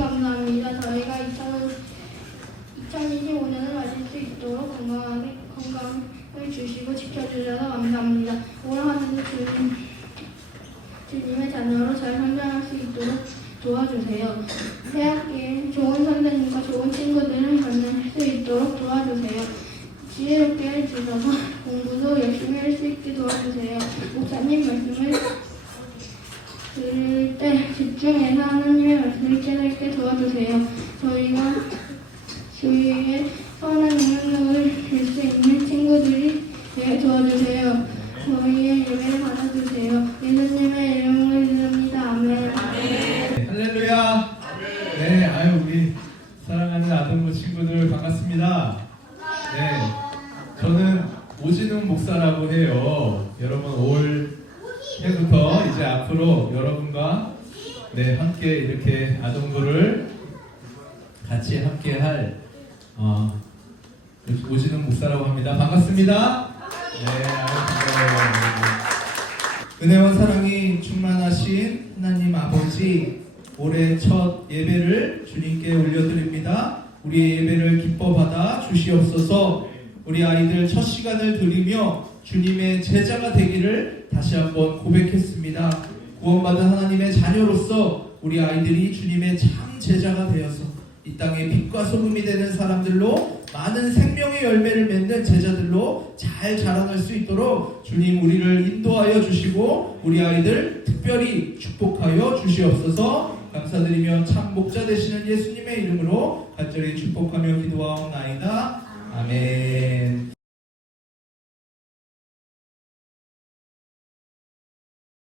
감사합니다. 저희가 2025년을 마칠 수 있도록 건강하게, 건강을 주시고 지켜주셔서 감사합니다. 오랑한테도 주님, 주님의 자녀로 잘 성장할 수 있도록 도와주세요. 새 학기에 좋은 선생님과 좋은 친구들을 만날 수 있도록 도와주세요. 지혜롭게 해주셔서 공부도 열심히 할 수 있게 도와주세요. 목사님 말씀을 들을 때 집중해서 하나님의 말씀을 깨닫게 도와주세요. 저희가 주위에 선한 영향력을 줄 수 있는 친구들이 되게 도와주세요. 저희의 예배를 받아주세요. 예수님의 이름으로 기도합니다. 아멘. 네, 할렐루야. 네, 아유 우리 사랑하는 아동부 친구들 반갑습니다. 네, 저는 오진웅 목사라고 해요. 여러분 올 앞으로 여러분과 네 함께 이렇게 아동부를 같이 함께 할 어, 오진웅 목사라고 합니다. 반갑습니다. 네, 반가워요. 은혜와 사랑이 충만하신 하나님 아버지 올해 첫 예배를 주님께 올려드립니다. 우리의 예배를 기뻐 받아 주시옵소서. 우리 아이들 첫 시간을 드리며 주님의 제자가 되기를 다시 한번 고백했습니다. 구원받은 하나님의 자녀로서 우리 아이들이 주님의 참 제자가 되어서 이 땅에 빛과 소금이 되는 사람들로 많은 생명의 열매를 맺는 제자들로 잘 자라날 수 있도록 주님 우리를 인도하여 주시고 우리 아이들 특별히 축복하여 주시옵소서. 감사드리며 참 목자 되시는 예수님의 이름으로 간절히 축복하며 기도하옵나이다. 아멘